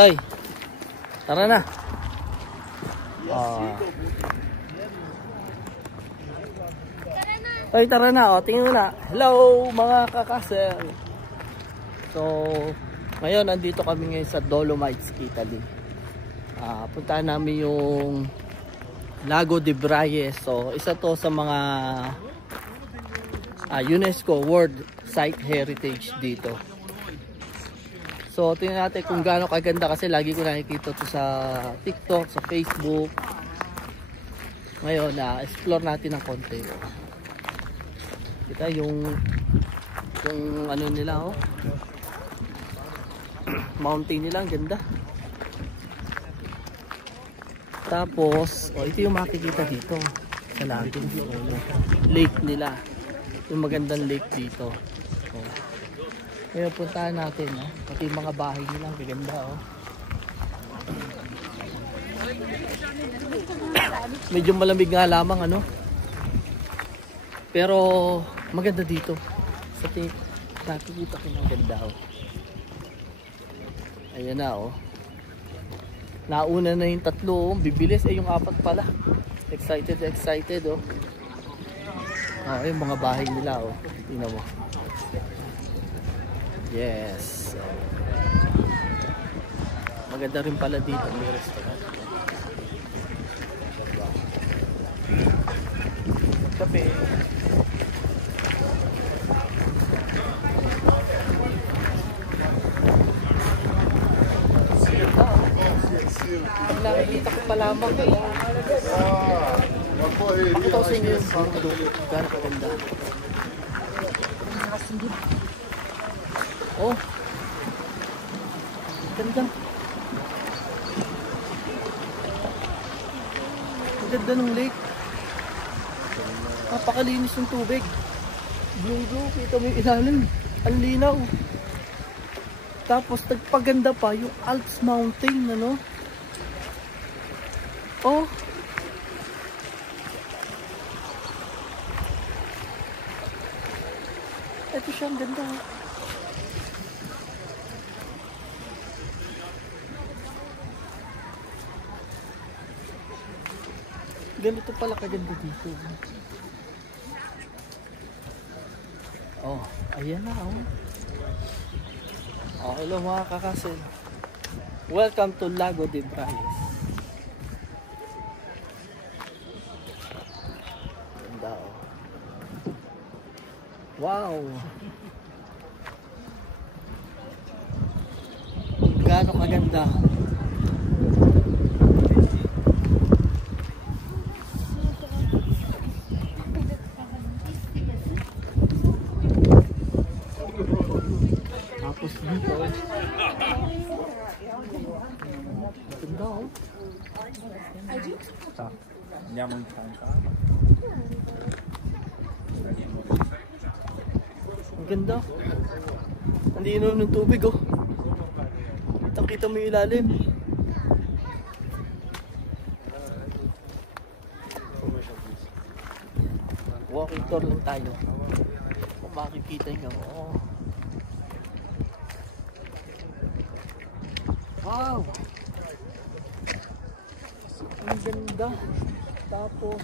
Tay. Tara na. Ay, tara na. O, tingin mo na. Hello, mga kakasel. So, ngayon, andito kami ngayon sa Dolomites, Italy. Puntahan namin yung Lago de Braies. So, isa to sa mga UNESCO World Site Heritage dito. So, tingnan natin kung gaano kaganda kasi lagi ko nakikita to sa TikTok, sa Facebook. Ngayon, explore natin ng konti. Kita yung ano nila, oh. Mountain nila, ang ganda. Tapos, ito yung makikita dito sa lago. Lake nila. Yung magandang lake dito. Ngayon, puntahan natin, oh. Pati yung mga bahay nila, ang gaganda, oh. Medyo malamig nga lamang, ano. Pero maganda dito. Sa nakikita ko ng ganda, oh. Ayan na, oh. Nauna na yung tatlo, oh. Bibilis, yung apat pala. Excited, oh. Yung mga bahay nila, oh. Tingnan mo. Yes. Maganda rin pala dito, may restaurant. Kape. Pag nakikita ko pa lamang pakita ko sa inyo yung gano'n kaganda. Oh, ganda. Ganda ng lake. Napakalinis ng tubig. Blue, kita mo yung ilalim. Ang linaw. Tapos nagpaganda pa yung Alps Mountain, ano? Oh. Ito siya, ang ganda. Ganito pala kaganda dito. Oh, ayan na, oh. Oh, hello mga kakasel. Welcome to Lago de Braies. Ganda, oh. Wow. Gaano kaganda. Tapos dito, ganda, oh. Andiamo in Francia. Ang ganda. Ang linaw ng tubig, oh. Kita mo yung ilalim. Walking tour lang tayo. Kung makikita nyo, oh. Wow! Ang ganda. Tapos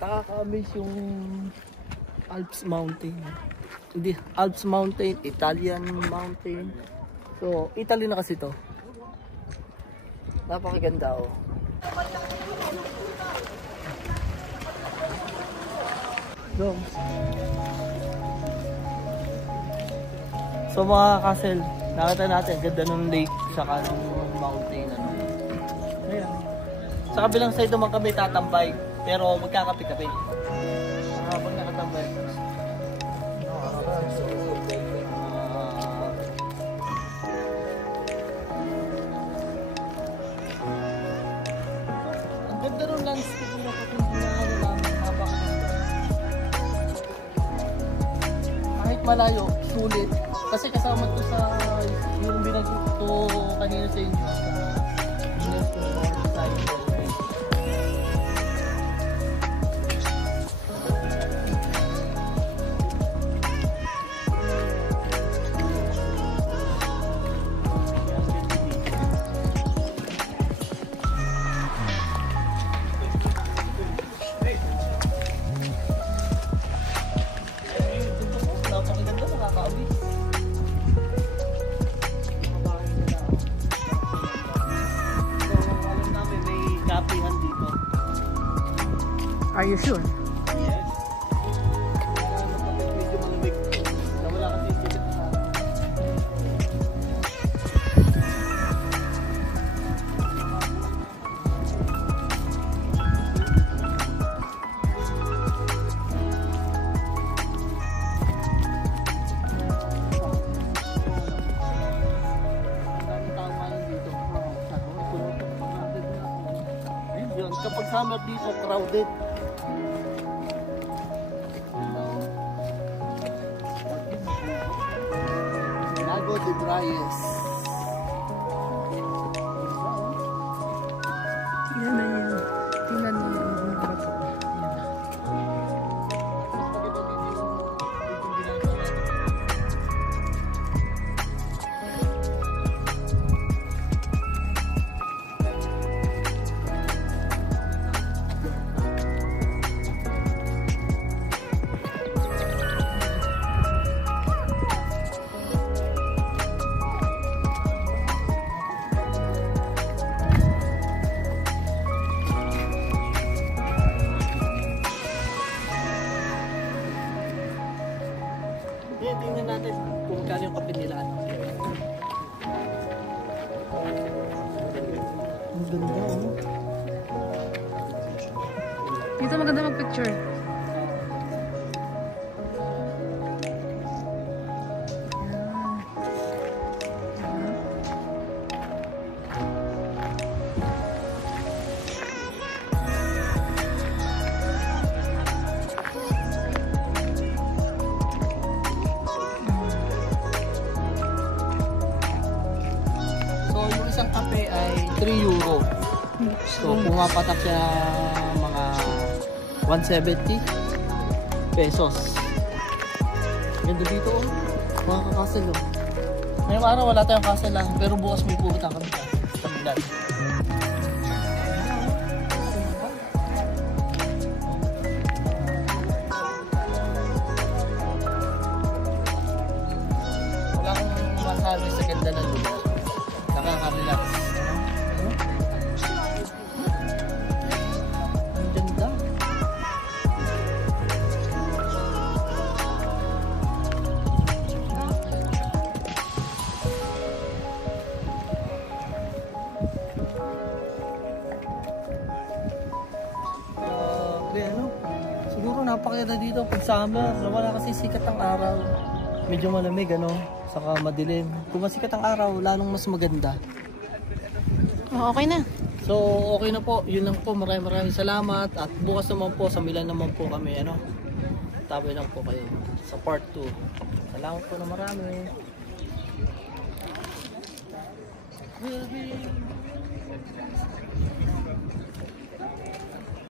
nakaka-amaze yung Alps Mountain. Hindi, Alps Mountain, Italian Mountain. So, Italy na kasi to. Napakaganda, oh. So mga kasel, nakita natin ganda ng lake saka ng mountain, ano. Ayan. Sa kabilang side naman kami tatambay, pero magkakape-kape. Pag nakatambay. Ang ganda ng landscape nila kapag hinahanap namin, napakaganda. Kahit malayo, sulit. Kasi kasama to sa yung binagto kanina sa inyo sa UNESCO World Site Heritage. Ayos yun. Yes. Medyo malamig. Wala kasi yung ticket na. Kapag summer dito, crowded. Lago de Brayes. Yan na yan. Tingnan mo yung mga bato. Yan. Tingnan natin kung magkano yung kape nila. Ang ganda, oh. Dito maganda mag-picture. So, yung isang kape ay 3 euro. So, pumapatak siya mga 170 pesos. Ganda dito, oh. Mga kakasal, oh. Ngayong araw wala tayong kasal lang, pero bukas may pupunta kami sa Milan. Wala akong masabi sa ganda ng lugar. Nakaka-relax. Ang ganda. Ano? Siguro napakaganda dito pag summer. Wala kasi sikat ang araw. Medyo malamig, ano? Saka madilim. Kung masikat ang araw, lalong mas maganda. Oh, okay na. So, okay na po. Yun lang po. Maraming salamat. At bukas naman po, sa Milan naman po kami, ano? Tabi lang po kayo sa part 2. Salamat po na marami.